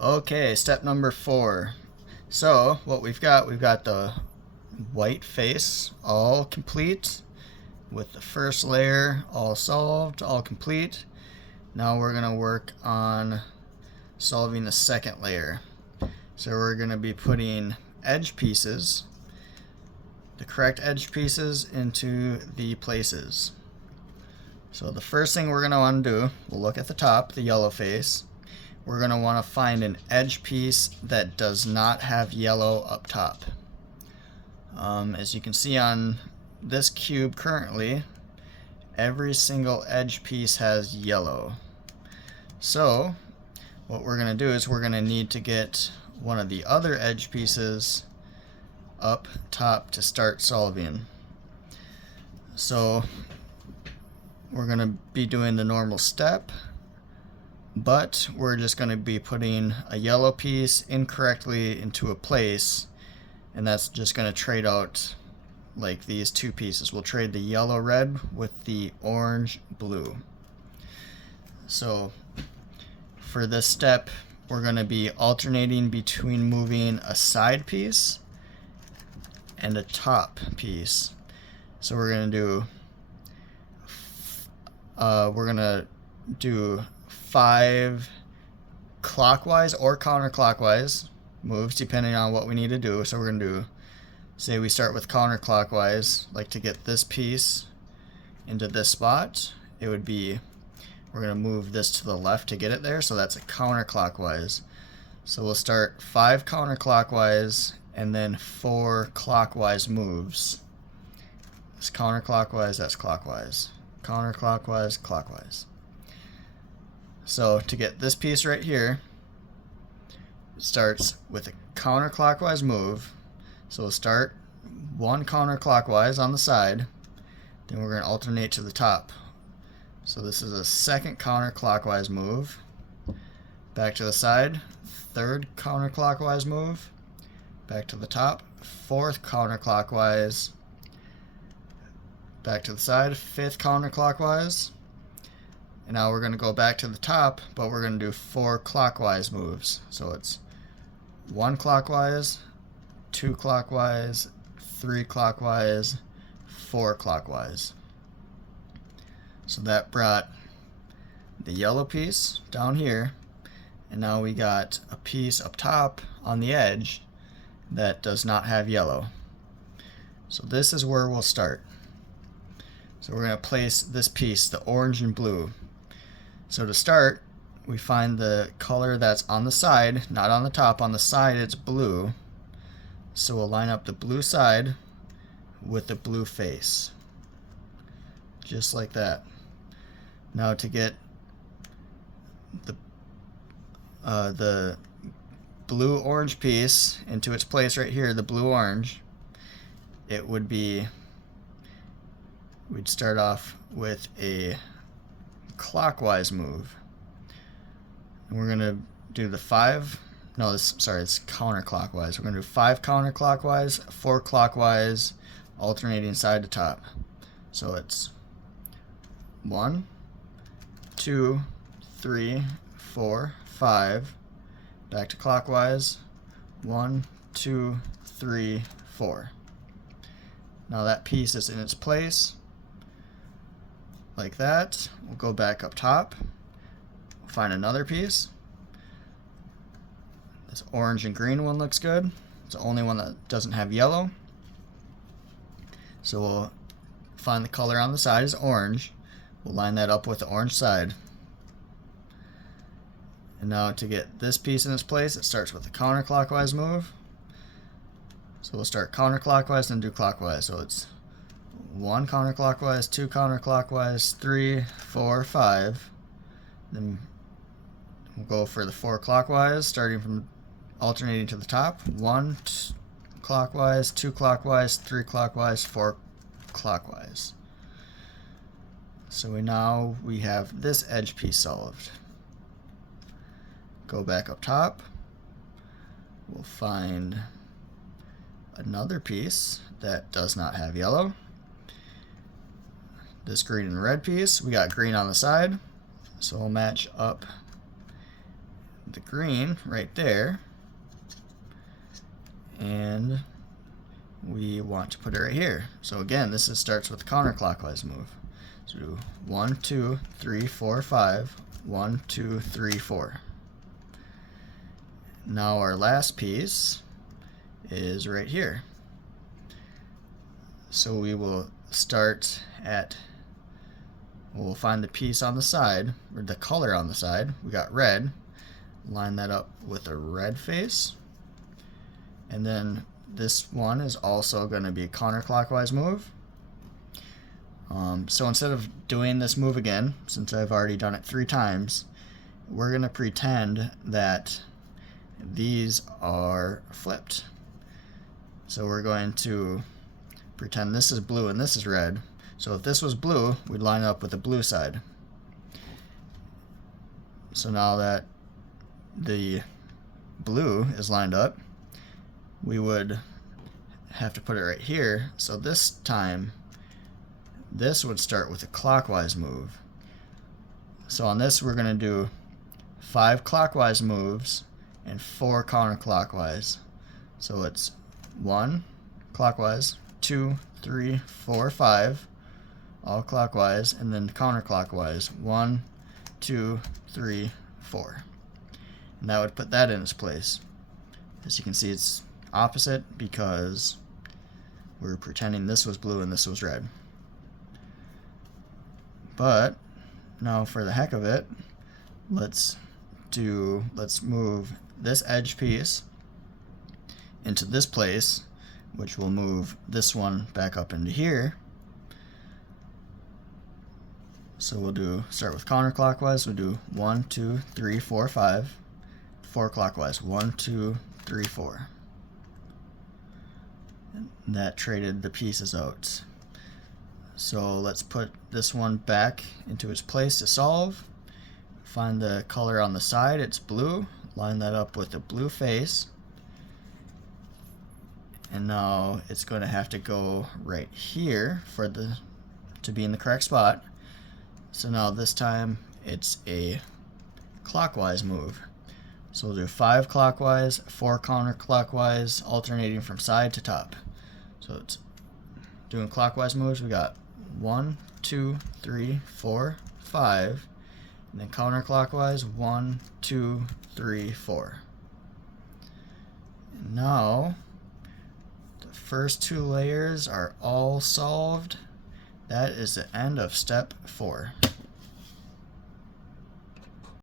Okay, step number 4. So what we've got the white face all complete with the first layer all solved, all complete. Now we're gonna work on solving the second layer. So we're gonna be putting edge pieces, the correct edge pieces into the places. So the first thing we're gonna wanna do, we'll look at the top, the yellow face. We're going to want to find an edge piece that does not have yellow up top. As you can see on this cube currently, every single edge piece has yellow. So what we're going to do is we're going to need to get one of the other edge pieces up top to start solving. So we're going to be doing the normal step, but we're just going to be putting a yellow piece incorrectly into a place, and that's just going to trade out like these two pieces. We'll trade the yellow red with the orange blue. So for this step, we're going to be alternating between moving a side piece and a top piece. So we're going to do 5 clockwise or counterclockwise moves depending on what we need to do. So we're going to do, say we start with counterclockwise, like to get this piece into this spot, it would be, we're going to move this to the left to get it there, so that's a counterclockwise. So we'll start 5 counterclockwise and then 4 clockwise moves. It's counterclockwise, that's clockwise. Counterclockwise, clockwise. So to get this piece right here, it starts with a counterclockwise move. So we'll start 1 counterclockwise on the side, then we're going to alternate to the top. So this is a second counterclockwise move, back to the side, 3rd counterclockwise move, back to the top, 4th counterclockwise, back to the side, 5th counterclockwise. And now we're going to go back to the top, but we're going to do 4 clockwise moves. So it's 1 clockwise, 2 clockwise, 3 clockwise, 4 clockwise. So that brought the yellow piece down here, and now we got a piece up top on the edge that does not have yellow. So this is where we'll start. So we're going to place this piece, the orange and blue. So to start, we find the color that's on the side, not on the top. On the side it's blue. So we'll line up the blue side with the blue face. Just like that. Now to get the blue-orange piece into its place right here, the blue-orange, it would be, we'd start off with a clockwise move, and we're going to do the 5, no, it's counterclockwise. We're going to do 5 counterclockwise, 4 clockwise, alternating side to top. So it's 1, 2, 3, 4, 5, back to clockwise, 1, 2, 3, 4. Now that piece is in its place like that. We'll go back up top, find another piece. This orange and green one looks good. It's the only one that doesn't have yellow. So we'll find the color on the side is orange. We'll line that up with the orange side. And now to get this piece in its place, it starts with a counterclockwise move. So we'll start counterclockwise and do clockwise. So it's 1 counterclockwise, 2 counterclockwise, 3, 4, 5. Then we'll go for the 4 clockwise, starting from alternating to the top. 1 clockwise, 2 clockwise, 3 clockwise, 4 clockwise. So we have this edge piece solved. Go back up top. We'll find another piece that does not have yellow. This green and red piece, we got green on the side, so we'll match up the green right there, and we want to put it right here. So again, this starts with counterclockwise move. So do 1, 2, 3, 4, 5, 1, 2, 3, 4. Now our last piece is right here. So we will start at, we'll find the piece on the side, or the color on the side. We got red. Line that up with a red face. And then this one is also going to be a counterclockwise move. So instead of doing this move again, since I've already done it 3 times, we're going to pretend that these are flipped. So we're going to pretend this is blue and this is red. So if this was blue, we'd line it up with the blue side. So now that the blue is lined up, we would have to put it right here. So this time, this would start with a clockwise move. So on this, we're going to do 5 clockwise moves and 4 counterclockwise. So it's 1 clockwise, 2, 3, 4, 5, all clockwise, and then counterclockwise, 1, 2, 3, 4. And that would put that in its place. As you can see, it's opposite because we're pretending this was blue and this was red. But now for the heck of it, let's move this edge piece into this place, which will move this one back up into here. So we'll start with counterclockwise. We'll do 1, 2, 3, 4, 5. 4 clockwise, 1, 2, 3, 4. And that traded the pieces out. So let's put this one back into its place to solve. Find the color on the side, it's blue. Line that up with the blue face. And now it's going to have to go right here to be in the correct spot. So now this time it's a clockwise move. So we'll do 5 clockwise, 4 counterclockwise, alternating from side to top. So it's doing clockwise moves. We got 1, 2, 3, 4, 5, and then counterclockwise 1, 2, 3, 4. And now the first 2 layers are all solved. That is the end of step 4.